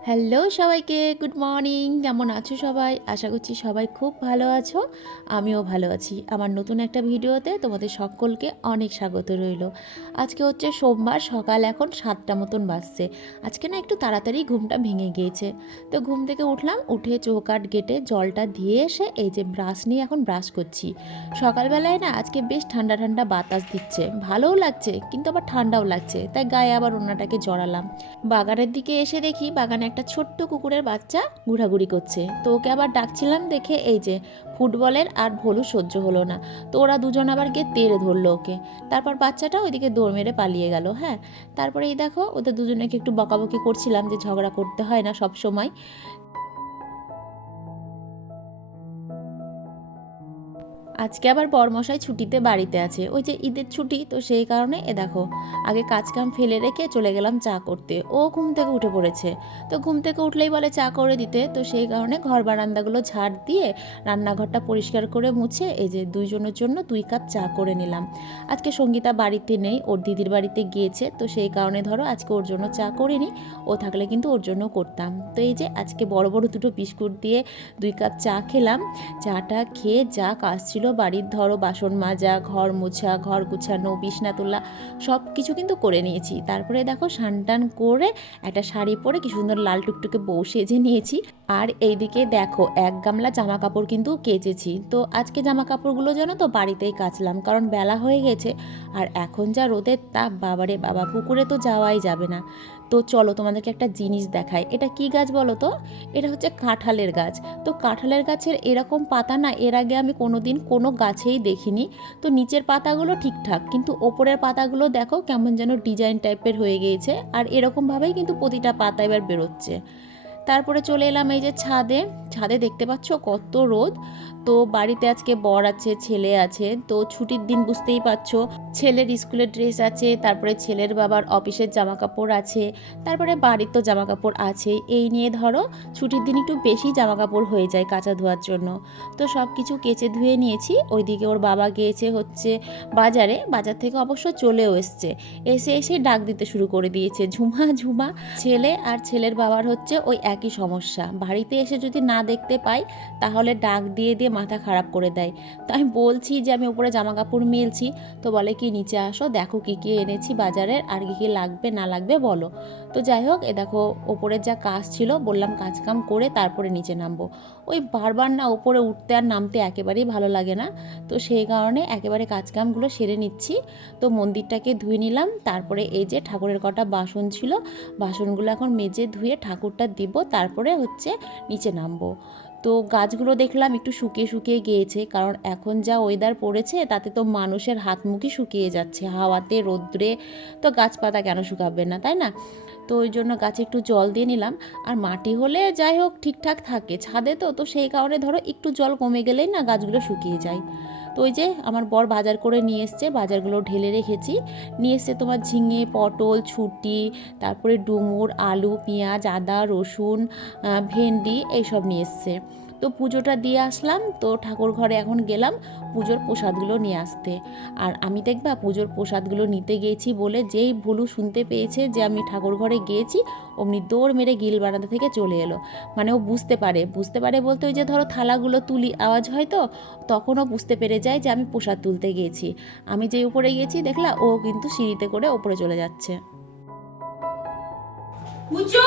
Hello সবাইকে, good morning. কেমন আছো সবাই? আশা করছি সবাই খুব ভালো আছো। আমিও ভালো আছি। আমার নতুন একটা ভিডিওতে তোমাদের সকলকে অনেক স্বাগত রইল। আজকে হচ্ছে সোমবার, সকাল এখন সাতটা মতন বাজছে। আজকে না একটু তাড়াতাড়ি ঘুমটা ভেঙে গিয়েছে। তো ঘুম থেকে উঠলাম, উঠে চৌকাট গেটে জলটা দিয়ে এসে এই যে ব্রাশ নিয়ে এখন ব্রাশ করছি। সকালবেলায় না আজকে বেশ ঠান্ডা ঠান্ডা বাতাস দিচ্ছে। ভালোও লাগছে, কিন্তু আবার ঠান্ডাও লাগছে, তাই গায়ে আবার অন্যটাকে জড়ালাম। বাগানের দিকে এসে দেখি বাগানে একটা ছোট্ট কুকুরের বাচ্চা ঘোরাঘুরি করছে। তো ওকে আবার ডাকছিলাম দেখে এই যে, ফুটবলের আর ভলু সহ্য হলো না। তো ওরা দুজন আবার গিয়ে তেড়ে ধরলো ওকে। তারপর বাচ্চাটা ওইদিকে দৌড় মেরে পালিয়ে গেল হ্যাঁ। তারপরে এই দেখো ওদের দুজনেকে একটু বকাবকি করছিলাম যে ঝগড়া করতে হয় না সব সময়। আজকে আবার বরমশাই ছুটিতে বাড়িতে আছে। ওই যে ঈদের ছুটি, তো সেই কারণে এ দেখো, আগে কাজ কাম ফেলে রেখে চলে গেলাম চা করতে। ও ঘুম থেকে উঠে পড়েছে। তো ঘুম থেকে উঠলেই বলে চা করে দিতে। তো সেই কারণে ঘর বারান্দাগুলো ঝাড় দিয়ে রান্নাঘরটা পরিষ্কার করে মুছে এই যে দুইজনের জন্য দুই কাপ চা করে নিলাম। আজকে সঙ্গীতা বাড়িতে নেই, ওর দিদির বাড়িতে গিয়েছে। তো সেই কারণে ধরো আজকে ওর জন্য চা করিনি, ও থাকলে কিন্তু ওর জন্য করতাম। তো এই যে আজকে বড় বড় দুটো বিস্কুট দিয়ে দুই কাপ চা খেলাম। চাটা খেয়ে যা কাজ ছিল বাড়ির ধরো, বাসন মাজা, ঘর মোছা, ঘর গুছানো, বিছনা তোলা সব কিছু কিন্তু করে নিয়েছি। তারপরে দেখো টান করে একটা শাড়ি পরে কি সুন্দর লাল টুকটুকে বউ সেজে নিয়েছি। আর এইদিকে দেখো, এক গামলা জামা কাপড় কিন্তু কেচেছি। তো আজকে জামা কাপড়গুলো যেন তো বাড়িতেই কাচলাম, কারণ বেলা হয়ে গেছে আর এখন যা রোদের তাপ, বাবারে বাবা, পুকুরে তো যাওয়াই যাবে না। তো চলো তোমাদেরকে একটা জিনিস দেখায় এটা কি গাছ বলো তো? এটা হচ্ছে কাঁঠালের গাছ। তো কাঁঠালের গাছের এরকম পাতা না, এর আগে আমি কোনো দিন কোনো গাছেই দেখিনি। তো নিচের পাতাগুলো ঠিকঠাক, কিন্তু ওপরের পাতাগুলো দেখো কেমন যেন ডিজাইন টাইপের হয়ে গিয়েছে, আর এরকমভাবেই কিন্তু প্রতিটা পাতা এবার বেরোচ্ছে। তারপরে চলে এলাম এই যে ছাদে। ছাদে দেখতে পাচ্ছ কত রোদ। তো বাড়িতে আজকে বর আছে, ছেলে আছে, তো ছুটির দিন বুঝতেই পারছ, ছেলের স্কুলের ড্রেস আছে, তারপরে ছেলের বাবার অফিসের জামা কাপড় আছে, তারপরে বাড়ির তো জামা কাপড় আছে, এই নিয়ে ধরো ছুটির দিন একটু বেশি জামা কাপড় হয়ে যায় কাঁচা ধোয়ার জন্য। তো সব কিছু কেচে ধুয়ে নিয়েছি, ওইদিকে ওর বাবা গিয়েছে হচ্ছে বাজারে, বাজার থেকে অবশ্য চলেও এসছে, এসে এসে ডাক দিতে শুরু করে দিয়েছে, ঝুমা ঝুমা। ছেলে আর ছেলের বাবার হচ্ছে ওই একই সমস্যা, বাড়িতে এসে যদি না দেখতে পাই, তাহলে ডাক দিয়ে দিয়ে মাথা খারাপ করে দেয়। তো আমি বলছি যে আমি উপরে জামা কাপড় মেলছি। তো বলে, কি নিচে আসো? দেখো কী কী এনেছি বাজারের, আর কী কী লাগবে, না লাগবে বলো। তো যাই হোক, এ দেখো, ওপরের যা কাজ ছিল, বললাম কাজ কাম করে তারপরে নিচে নামবো। ওই বারবার না ওপরে উঠতে আর নামতে একেবারেই ভালো লাগে না। তো সেই কারণে একেবারে কাজকামগুলো সেরে নিচ্ছি। তো মন্দিরটাকে ধুয়ে নিলাম। তারপরে এই যে ঠাকুরের কটা বাসন ছিল, বাসনগুলো এখন মেজে ধুয়ে ঠাকুরটা দিব। তারপরে হচ্ছে নিচে নামবো। তো গাছগুলো দেখলাম একটু শুকিয়ে শুকিয়ে গিয়েছে, কারণ এখন যা ওয়েদার পড়েছে তাতে তো মানুষের হাত মুখই শুকিয়ে যাচ্ছে, হাওয়াতে, রোদ্রে তো গাছপাতা কেন শুকাবে না, তাই না? তো ওই জন্য গাছে একটু জল দিয়ে নিলাম, আর মাটি হলে যাই হোক ঠিকঠাক থাকে, ছাদে তো তো সেই কারণে ধরো একটু জল কমে গেলেই না গাছগুলো শুকিয়ে যায়। তো ওই যে আমার বর বাজার করে নিয়ে এসছে, বাজারগুলো ঢেলে রেখেছি। নিয়ে এসছে তোমার ঝিঙে, পটল, ছুটি, তারপরে ডুমুর, আলু, পেঁয়াজ, আদা, রসুন ভেন্ডি, এইসব নিয়ে এসছে। তো পুজোটা দিয়ে আসলাম, তো ঠাকুর ঘরে এখন গেলাম পুজোর প্রসাদগুলো নিয়ে আসতে। আর আমি দেখবা পুজোর প্রসাদগুলো নিতে গিয়েছি বলে যেই ভুলু শুনতে পেয়েছে যে আমি ঠাকুর ঘরে গিয়েছি, অমনি দৌড় মেরে গিল বারান্দা থেকে চলে এলো। মানে ও বুঝতে পারে বুঝতে পারে বলতে ওই যে ধরো থালাগুলো তুলি আওয়াজ হয় তো তখনও বুঝতে পেরে যায় যে আমি প্রসাদ তুলতে গিয়েছি আমি যেই উপরে গিয়েছি দেখলা ও কিন্তু সিঁড়িতে করে ওপরে চলে যাচ্ছে। পুজো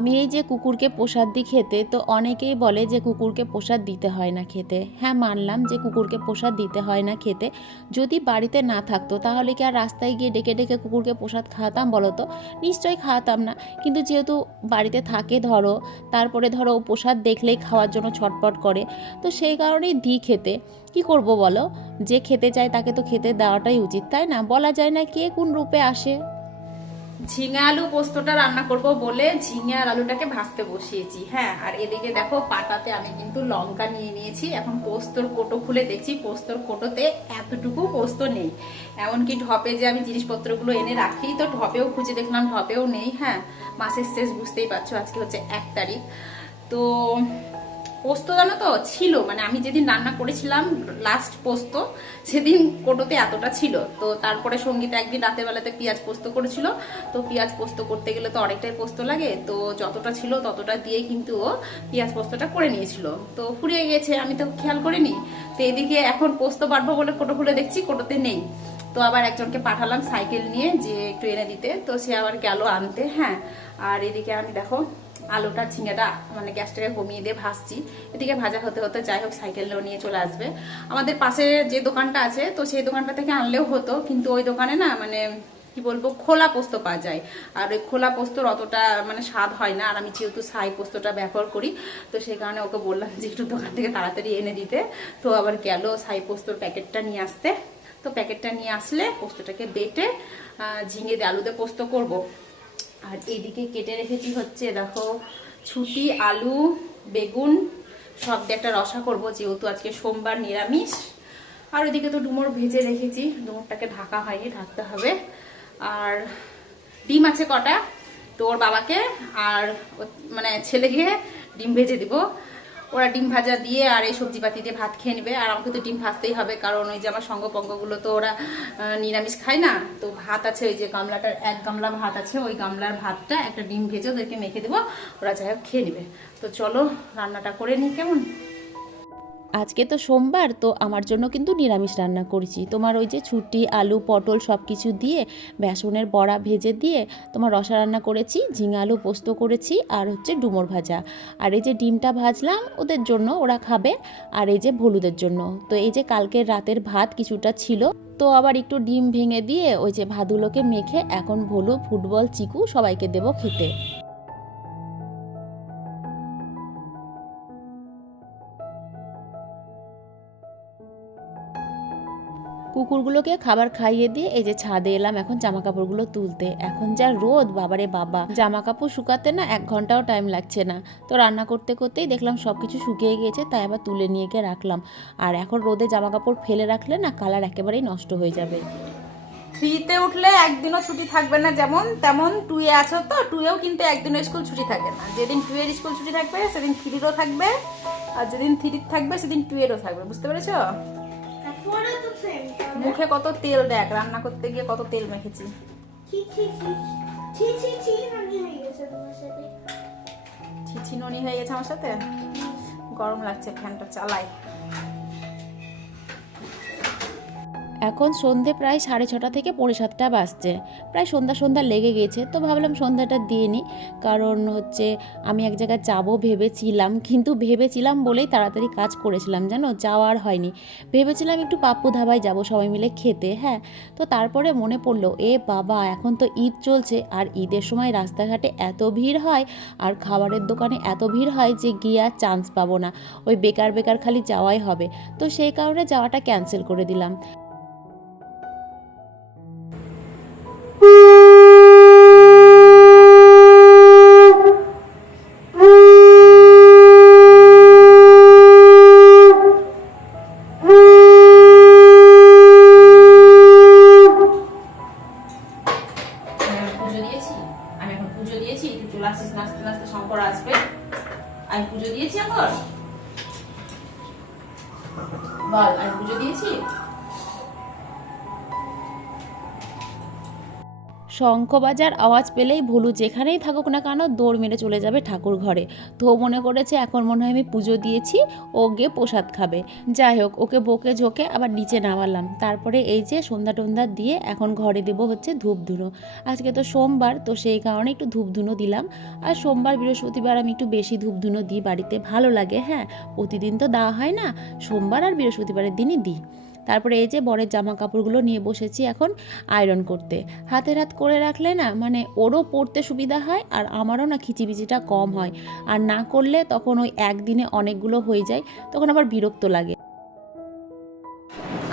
আমি এই যে কুকুরকে প্রসাদ দিই খেতে, তো অনেকেই বলে যে কুকুরকে প্রসাদ দিতে হয় না খেতে। হ্যাঁ মানলাম যে কুকুরকে প্রসাদ দিতে হয় না খেতে। যদি বাড়িতে না থাকতো, তাহলে কি আর রাস্তায় গিয়ে ডেকে ডেকে কুকুরকে প্রসাদ খাওয়াতাম বলো তো? নিশ্চয়ই খাওয়াতাম না। কিন্তু যেহেতু বাড়িতে থাকে ধরো, তারপরে ধরো ও প্রসাদ দেখলেই খাওয়ার জন্য ছটপট করে, তো সেই কারণেই দিই খেতে। কি করব বলো? যে খেতে চায় তাকে তো খেতে দেওয়াটাই উচিত, তাই না? বলা যায় না কে কোন রূপে আসে। ঝিঙে আলু পোস্তটা রান্না করব বলে ঝিঙে আর আলুটাকে ভাজতে বসিয়েছি হ্যাঁ। আর এদিকে দেখো পাটাতে আমি কিন্তু লঙ্কা নিয়ে নিয়েছি। এখন পোস্তর কোটো খুলে দেখছি, পোস্তর কোটোতে এতটুকু পোস্ত নেই। এমনকি ঢপে যে আমি জিনিসপত্রগুলো এনে রাখি, তো ঢপেও খুঁজে দেখলাম, ঢপেও নেই হ্যাঁ। মাসের শেষ বুঝতেই পারছ, আজকে হচ্ছে এক তারিখ। তো পোস্ত জানো তো ছিল মানে আমি যেদিন রান্না করেছিলাম লাস্ট পোস্ত, সেদিন কোটোতে এতটা ছিল। তো তারপরে সঙ্গীতা একদিন রাতের বেলাতে পেঁয়াজ পোস্ত করেছিল। তো পেঁয়াজ পোস্ত করতে গেলে তো অনেকটাই পোস্ত লাগে, তো যতটা ছিল ততটা দিয়েই কিন্তু ও পেঁয়াজ পোস্তটা করে নিয়েছিল। তো ফুরিয়ে গেছে, আমি তো খেয়াল করিনি। তো এদিকে এখন পোস্ত বাড়বো বলে কোটো খুলে দেখছি, কোটোতে নেই। তো আবার একজনকে পাঠালাম সাইকেল নিয়ে যে একটু এনে দিতে। তো সে আবার গেল আনতে হ্যাঁ। আর এদিকে আমি দেখো আলুটা, ঝিঙেটা মানে গ্যাসটাকে কমিয়ে দিয়ে ভাজছি। এদিকে ভাজা হতে হতে যাই হোক সাইকেলও নিয়ে চলে আসবে। আমাদের পাশে যে দোকানটা আছে, তো সেই দোকানটা থেকে আনলেও হতো, কিন্তু ওই দোকানে না মানে কি বলব, খোলা পোস্ত পাওয়া যায়। আর ওই খোলা পোস্তর অতটা মানে স্বাদ হয় না। আর আমি যেহেতু সাই পোস্তটা ব্যবহার করি, তো সেই কারণে ওকে বললাম যে একটু দোকান থেকে তাড়াতাড়ি এনে দিতে। তো আবার গেল সাই পোস্তর প্যাকেটটা নিয়ে আসতে। তো প্যাকেটটা নিয়ে আসলে পোস্তটাকে বেটে ঝিঙে দিয়ে আলুতে পোস্ত করব। আর এদিকে কেটে রেখেছি হচ্ছে, দেখো, ছুটি, আলু, বেগুন, সব দিয়ে একটা রসা করব, যেহেতু আজকে সোমবার নিরামিষ। আর ওইদিকে তো ডুমোর ভেজে রেখেছি, ডুমোরটাকে ঢাকা হয়নি, ঢাকতে হবে। আর ডিম আছে কটা, তোর বাবাকে আর মানে ছেলেকে ডিম ভেজে দিব। ওরা ডিম ভাজা দিয়ে আর এই সবজি পাতি দিয়ে ভাত খেয়ে নেবে। আর আমাকে তো ডিম ভাজতেই হবে, কারণ ওই যে আমার সঙ্গ পঙ্গগুলো তো ওরা নিরামিষ খায় না। তো ভাত আছে ওই যে গামলাটার, এক গামলা ভাত আছে, ওই গামলার ভাতটা একটা ডিম ভেজে ওদেরকে মেখে দেবো। ওরা যাই হোক খেয়ে নেবে। তো চলো, রান্নাটা করে নিই কেমন? আজকে তো সোমবার, তো আমার জন্য কিন্তু নিরামিষ রান্না করেছি। তোমার ওই যে ছুটি, আলু, পটল সব কিছু দিয়ে, বেসনের বড়া ভেজে দিয়ে, তোমার রসা রান্না করেছি, ঝিঙে আলু পোস্ত করেছি, আর হচ্ছে ডুমোর ভাজা। আর এই যে ডিমটা ভাজলাম, ওদের জন্য ওরা খাবে, আর এই যে ভলুদের জন্য। তো এই যে কালকের রাতের ভাত কিছুটা ছিল, তো আবার একটু ডিম ভেঙে দিয়ে, ওই যে ভাতগুলোকে মেখে এখন ভলু, ফুটবল, চিকু সবাইকে দেবো খেতে। কুকুরগুলোকে খাবার খাইয়ে দিয়ে এই যে ছাদে এলাম, এখন জামা কাপড়গুলো তুলতে। এখন যা রোদ, বাবারে বাবা। জামা কাপড় শুকাতে না এক ঘন্টাও টাইম লাগছে না। তো রান্না করতে করতেই দেখলাম সব কিছু শুকিয়ে গিয়েছে, তাই আবার তুলে নিয়ে গিয়ে রাখলাম। আর এখন রোদে জামা কাপড় ফেলে রাখলে না কালার একেবারেই নষ্ট হয়ে যাবে। থ্রিতে উঠলে একদিনও ছুটি থাকবে না যেমন তেমন। টুয়ে আছো তো টুয়েও কিন্তু একদিনও স্কুল ছুটি থাকে না। যেদিন টুয়ের স্কুল ছুটি থাকবে, সেদিন থ্রিরও থাকবে। আর যেদিন থ্রির থাকবে, সেদিন টুয়েরও থাকবে। বুঝতে পেরেছ? মুখে কত তেল দেখ রান্না করতে গিয়ে কত তেল মেখেছি। হয়ে ছিছিননি হয়ে গেছে আমার সাথে? গরম লাগছে ফ্যানটা চালাই। এখন সন্ধে প্রায় সাড়ে ছটা থেকে পৌনে সাতটা বাজছে। প্রায় সন্ধ্যা সন্ধ্যা লেগে গেছে, তো ভাবলাম সন্ধ্যাটা দিয়ে নিই। কারণ হচ্ছে আমি এক জায়গায় যাব ভেবেছিলাম, কিন্তু ভেবেছিলাম বলেই তাড়াতাড়ি কাজ করেছিলাম, জানো? যাওয়ার হয়নি। ভেবেছিলাম একটু পাপ্পু ধাবায় যাব সবাই মিলে খেতে হ্যাঁ? তো তারপরে মনে পড়ল, এ বাবা, এখন তো ঈদ চলছে, আর ঈদের সময় রাস্তাঘাটে এত ভিড় হয়, আর খাবারের দোকানে এত ভিড় হয় যে গিয়ে আর চান্স পাবো না। ওই বেকার বেকার খালি যাওয়াই হবে। তো সেই কারণে যাওয়াটা ক্যান্সেল করে দিলাম। শঙ্খ বাজার আওয়াজ পেলেই ভুলু যেখানেই থাকুক না কেন দৌড় মেরে চলে যাবে ঠাকুর ঘরে। তো মনে করেছে, এখন মনে হয় আমি পুজো দিয়েছি ও গিয়ে প্রসাদ খাবে। যাই হোক, ওকে বকে ঝোঁকে আবার নিচে নামালাম। তারপরে এই যে সন্ধ্যা টন্ধা দিয়ে এখন ঘরে দেবো হচ্ছে ধূপ ধুনো আজকে তো সোমবার, তো সেই কারণে একটু ধূপ ধুনো দিলাম। আর সোমবার, বৃহস্পতিবার আমি একটু বেশি ধূপ ধুনো দিই, বাড়িতে ভালো লাগে হ্যাঁ? প্রতিদিন তো দেওয়া হয় না, সোমবার আর বৃহস্পতিবারের দিনই দিই। তারপরে এই যে বরের জামা কাপড়গুলো নিয়ে বসেছি এখন আয়রন করতে। হাতের হাত করে রাখলে না মানে ওরও পড়তে সুবিধা হয় আর আমারও না খিচিবিচিটা কম হয়। আর না করলে তখন ওই একদিনে অনেকগুলো হয়ে যায়, তখন আবার বিরক্ত লাগে।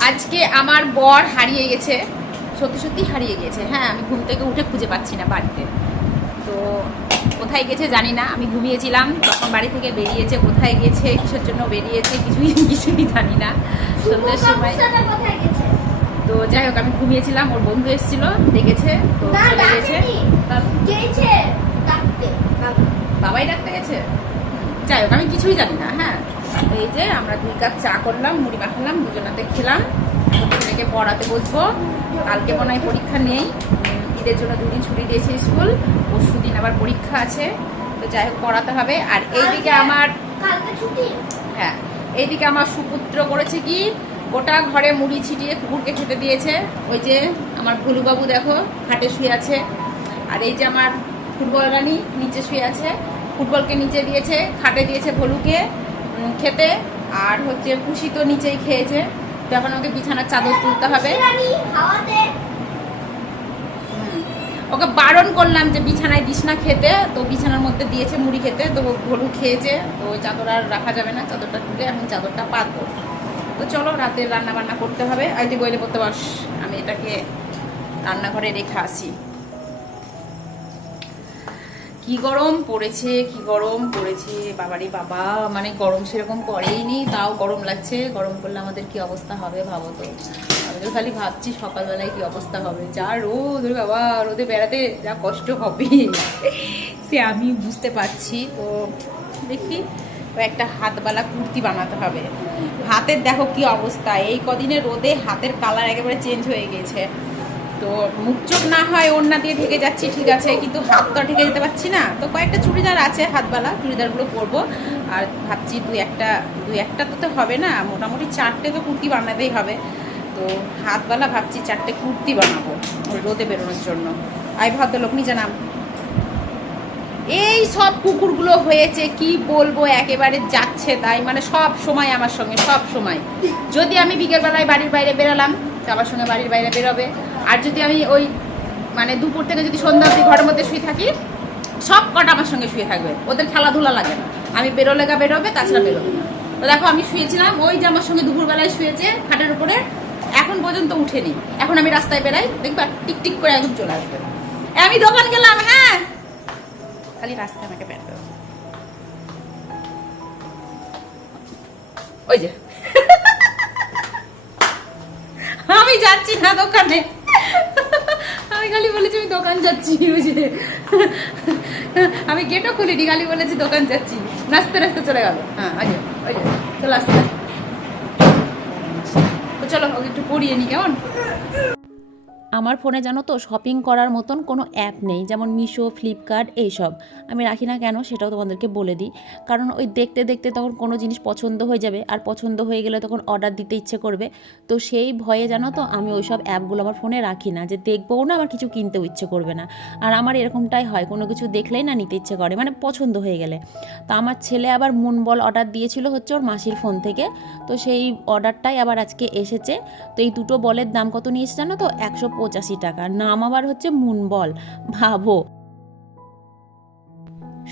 আজকে আমার বর হারিয়ে গেছে, সত্যি সত্যি হারিয়ে গেছে। হ্যাঁ আমি ঘুম থেকে উঠে খুঁজে পাচ্ছি না বাড়িতে। কোথায় গেছে জানি না আমি ঘুমিয়েছিলাম তখন বাড়ি থেকে বেরিয়েছে কোথায় গেছে কিসের জন্য বেরিয়েছে কিছুই কিছুই জানি না। সন্ধ্যের সময় তো যাই হোক আমি ঘুমিয়েছিলাম ওর বন্ধু এসেছিল দেখেছে তো চলে গেছে। বাবাই ডাকতে গেছে? যাই হোক আমি কিছুই জানি না হ্যাঁ। এই যে আমরা দুই কাপ চা করলাম মুড়ি মাখালাম দুজনাতে খেলাম। ছেলেকে পড়াতে বসবো। কালকে মনে হয় পরীক্ষা নেই। উম, জন্য দুদিন ছুটি দিয়েছে স্কুল পরশু দিন আবার পরীক্ষা আছে। তো যাই হোক পড়াতে হবে। আর এইদিকে আমার ছুটি। হ্যাঁ এইদিকে আমার সুপুত্র করেছে কি? গোটা ঘরে মুড়ি ছিটিয়ে কুকুরকে খেতে দিয়েছে। ওই যে আমার ভুলুবাবু দেখো খাটে শুয়ে আছে। আর এই যে আমার ফুটবল রানী নিচে শুয়ে আছে। ফুটবলকে নিচে দিয়েছে খাটে দিয়েছে ভলুকে খেতে। আর হচ্ছে পুষি তো নিচেই খেয়েছে। তো এখন ওকে বিছানার চাদর তুলতে হবে। ওকে বারণ করলাম যে বিছানায় দিস না খেতে, তো বিছানার মধ্যে দিয়েছে মুড়ি খেতে, তো ভলু খেয়েছে, তো চাদর আর রাখা যাবে না, চাদরটা তুলে এখন চাদরটা পাতবো। তো চলো রাতে রান্না বান্না করতে হবে। আইতে বইলে করতে পারস আমি এটাকে রান্নাঘরে রেখে আসি। কি গরম পড়েছে, কি গরম পড়েছে, বাবারে বাবা মানে গরম সেরকম করেই নি, তাও গরম লাগছে, গরম করলে আমাদের কি অবস্থা হবে ভাবো তো? আমি তো খালি ভাবছি সকালবেলায় কি অবস্থা হবে। যা রোদ বাবা, রোদে বেড়াতে যা কষ্ট হবে। সে আমি বুঝতে পারছি, তো দেখি একটা হাতবালা কুর্তি বানাতে হবে। হাতের দেখো কি অবস্থা, এই কদিনে রোদে হাতের কালার একেবারে চেঞ্জ হয়ে গেছে। তো মুখ চোখ না হয় ওড়না দিয়ে ঢেকে যাচ্ছি, ঠিক আছে, কিন্তু হাত তো ঢেকে যেতে পারছি না। তো কয়েকটা চুড়িদার আছে, হাতবালা চুড়িদারগুলো পরবো। আর ভাবছি দুই একটা দুই একটা তো তো হবে না, মোটামুটি চারটে তো কুর্তি বানাতেই হবে। তো হাতবালা ভাবছি চারটে কুর্তি বানাবো রোদে বেরোনোর জন্য। আই ভদ্রলোক, নিচে নাম। এই সব কুকুরগুলো হয়েছে, কি বলব, একেবারে যাচ্ছে তাই মানে সব সময় আমার সঙ্গে, সব সময়। যদি আমি বিকেলবেলায় বাড়ির বাইরে বেরোলাম, তো আমার সঙ্গে বাড়ির বাইরে বেরোবে। আর যদি আমি ওই মানে দুপুর থেকে যদি সন্ধ্যা অবধি ঘরের মধ্যে শুয়ে থাকি, সব কটা আমার সঙ্গে শুয়ে থাকবে। ওদের খেলাধুলা লাগে না। আমি বেরোলে গা বেরোবে, তাছাড়া বেরোবে না। তো দেখো, আমি শুয়েছিলাম, ওই যে আমার সঙ্গে দুপুরবেলায় শুয়েছে, খাটের উপরে, এখন পর্যন্ত উঠেনি। এখন আমি রাস্তায় বেরাই দেখবা টিক টিক করে একদম চলে আসবে। আমি দোকান গেলাম হ্যাঁ! খালি রাস্তায় আমাকে বের করো। ওই যে। আমি যাচ্ছি না দোকানে। আমি খালি বলেছি, আমি দোকান যাচ্ছি বুঝলে আমি গেটও খুলিনি, খালি বলেছি দোকান যাচ্ছি। নাচতে নাচতে চলে গেল। হ্যাঁ যে, ওই যে, চলে আসতে তো চলো একটু পড়িয়ে নি, কেমন? আমার ফোনে জানো তো শপিং করার মতন কোনো অ্যাপ নেই, যেমন মিশো ফ্লিপকার্ট এইসব। আমি রাখি না কেন সেটাও তোমাদেরকে বলে দিই। কারণ ওই দেখতে দেখতে তখন কোনো জিনিস পছন্দ হয়ে যাবে, আর পছন্দ হয়ে গেলে তখন অর্ডার দিতে ইচ্ছে করবে। তো সেই ভয়ে জানো তো আমি ওই সব অ্যাপগুলো আমার ফোনে রাখি না, যে দেখবও না আমার কিছু কিনতেও ইচ্ছে করবে না। আর আমার এরকমটাই হয়, কোনো কিছু দেখলেই না নিতে ইচ্ছে করে মানে পছন্দ হয়ে গেলে। তো আমার ছেলে আবার মুন বল অর্ডার দিয়েছিল হচ্ছে ওর মাসির ফোন থেকে, তো সেই অর্ডারটাই আবার আজকে এসেছে। তো এই দুটো বলের দাম কত নিয়েছে জানো তো? একশো পঁচাশি টাকা। নাম আবার হচ্ছে মুনবল। ভাবো।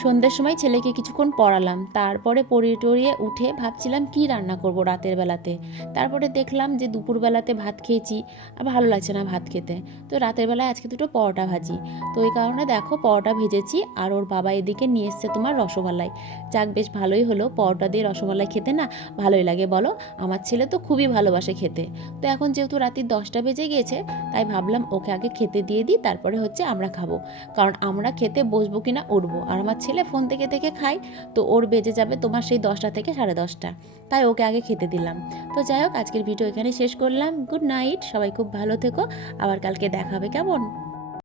সন্ধ্যের সময় ছেলেকে কিছুক্ষণ পড়ালাম। তারপরে পড়িয়ে টড়িয়ে উঠে ভাবছিলাম, কি রান্না করব রাতের বেলাতে? তারপরে দেখলাম যে দুপুরবেলাতে ভাত খেয়েছি, আর ভালো লাগছে না ভাত খেতে। তো রাতের বেলায় আজকে দুটো পরোটা ভাজি। তো ওই কারণে দেখো পরোটা ভেজেছি, আর ওর বাবা এদিকে নিয়ে এসছে তোমার রসমালাই। যাক, বেশ ভালোই হলো। পরোটা দিয়ে রসমালাই খেতে না ভালোই লাগে, বলো? আমার ছেলে তো খুবই ভালোবাসে খেতে। তো এখন যেহেতু রাত্রি দশটা বেজে গিয়েছে তাই ভাবলাম ওকে আগে খেতে দিয়ে দিই, তারপরে হচ্ছে আমরা খাব। কারণ আমরা খেতে বসবো কিনা উঠবো। আর আমার ছেলে ফোন থেকে থেকে খায় তো ওর বেজে যাবে তোমার সেই দশটা থেকে সাড়ে দশটা। তাই ওকে আগে খেতে দিলাম। তো যাই হোক, আজকের ভিডিও এখানে শেষ করলাম। গুড নাইট সবাই খুব ভালো থেকো। আবার কালকে দেখাবে কেমন?